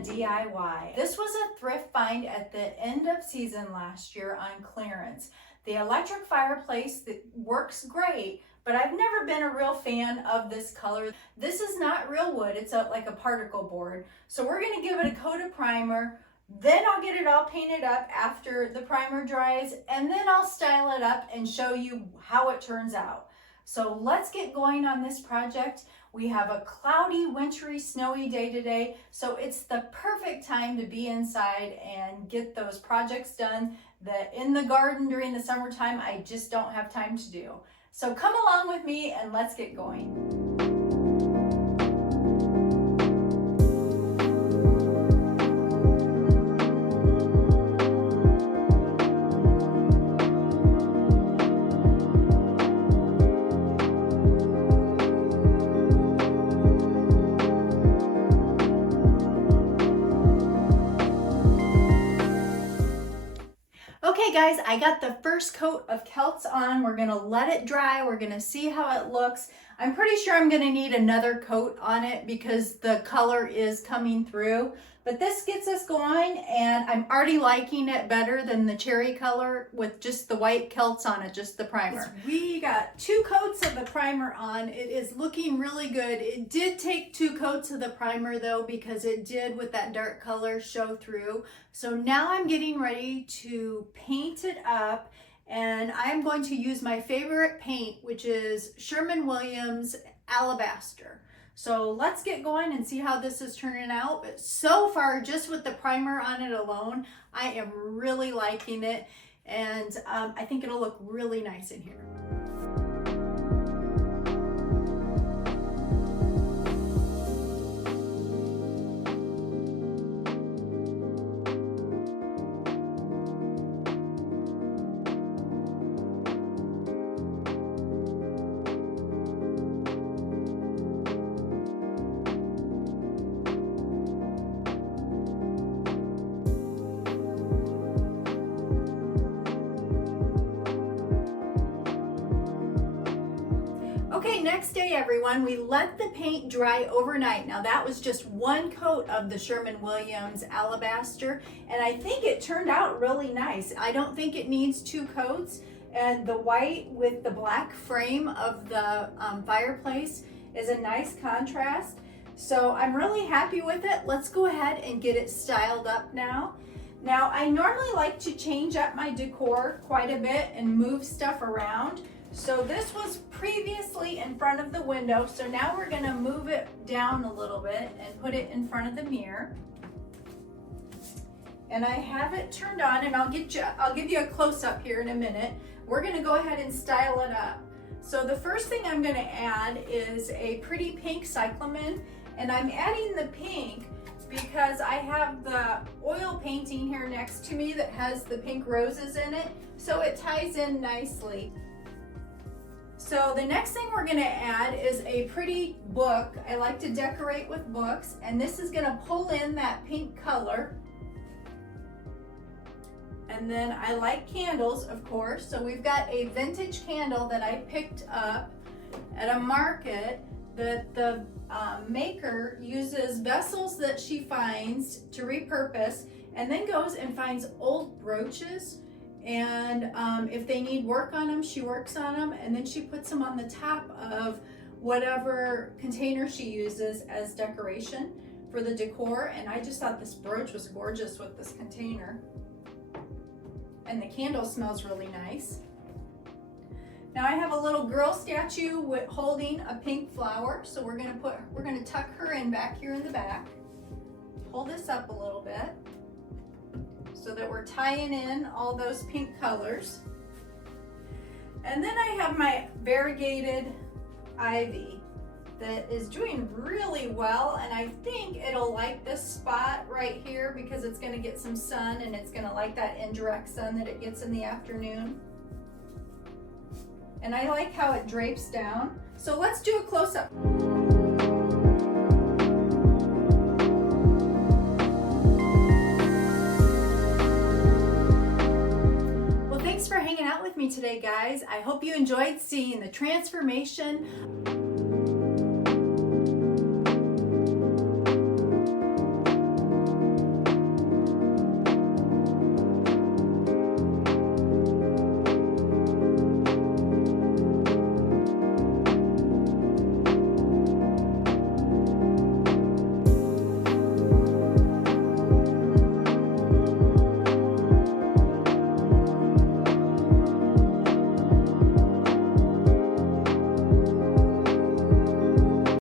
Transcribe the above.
DIY. This was a thrift find at the end of season last year on clearance. The electric fireplace that works great, but I've never been a real fan of this color. This is not real wood, it's like a particle board. So we're gonna give it a coat of primer, then I'll get it all painted up after the primer dries, and then I'll style it up and show you how it turns out. So let's get going on this project. We have a cloudy, wintry, snowy day today, so it's the perfect time to be inside and get those projects done that in the garden during the summertime I just don't have time to do. So come along with me and let's get going. Okay guys, I got the first coat of Celts on. We're gonna let it dry. We're gonna see how it looks. I'm pretty sure I'm gonna need another coat on it because the color is coming through. But this gets us going, and I'm already liking it better than the cherry color with just the white Celts on it, just the primer. We got 2 coats of the primer on. It is looking really good. It did take 2 coats of the primer though, because it did with that dark color show through. So now I'm getting ready to paint it up, and I'm going to use my favorite paint, which is Sherwin Williams Alabaster. So let's get going and see how this is turning out. But so far, just with the primer on it alone, I am really liking it, and I think it'll look really nice in here. Okay, next day everyone, we let the paint dry overnight. Now that was just 1 coat of the Sherwin Williams Alabaster, and I think it turned out really nice. I don't think it needs 2 coats, and the white with the black frame of the fireplace is a nice contrast. So I'm really happy with it. Let's go ahead and get it styled up now. Now I normally like to change up my decor quite a bit and move stuff around. So this was previously in front of the window, so now we're gonna move it down a little bit and put it in front of the mirror. And I have it turned on, and I'll give you a close-up here in a minute. We're gonna go ahead and style it up. So the first thing I'm gonna add is a pretty pink cyclamen, and I'm adding the pink because I have the oil painting here next to me that has the pink roses in it, so it ties in nicely. So the next thing we're gonna add is a pretty book. I like to decorate with books, and this is gonna pull in that pink color. And then I like candles, of course. So we've got a vintage candle that I picked up at a market that the maker uses vessels that she finds to repurpose, and then goes and finds old brooches. And if they need work on them, she works on them, and then she puts them on the top of whatever container she uses as decoration for the decor. And I just thought this brooch was gorgeous with this container, and the candle smells really nice. Now I have a little girl statue holding a pink flower, so we're gonna tuck her in back here in the back. Pull this up a little bit, so that we're tying in all those pink colors. And then I have my variegated ivy that is doing really well, and I think it'll like this spot right here because it's gonna get some sun, and it's gonna like that indirect sun that it gets in the afternoon. And I like how it drapes down. So let's do a close-up. Thanks for hanging out with me today, guys. I hope you enjoyed seeing the transformation